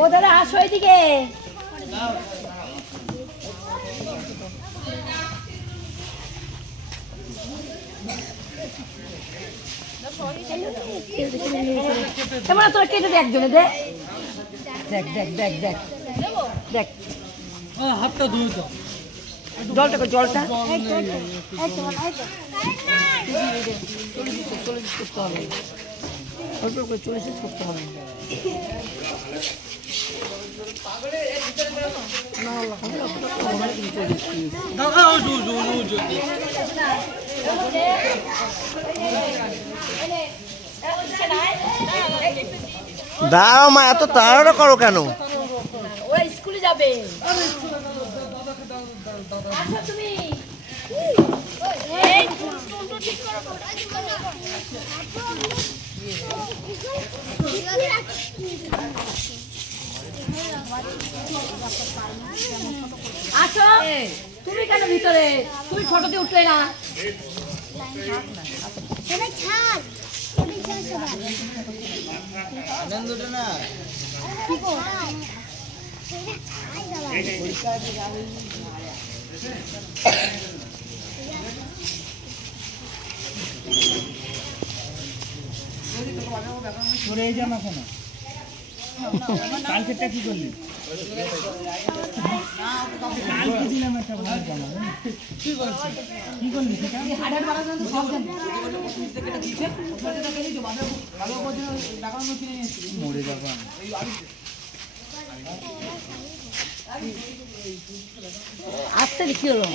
ও দাদা আসো এদিকে। তোরা কেটে দে একজনে, দে দেখ দেখ দেখ দেখ দেখ হাতটা ধুয়ে দাও, জলটা জলটা করতে হবে, অল্প করে চলে শেষ করতে হবে। দাঁড়াও মা, এত তাড়াহুড়ো করো কেন? ওরা স্কুলে যাবে। তুমি আসো, তুমি কেন ভিতরে? তুমি ছোটতে উঠলে না? কালকেরটা কি করলি? কালকে দিলাম একটা ভালো জামা, কি করলি সেটা? মরে যাবা। আসতে কি হলো?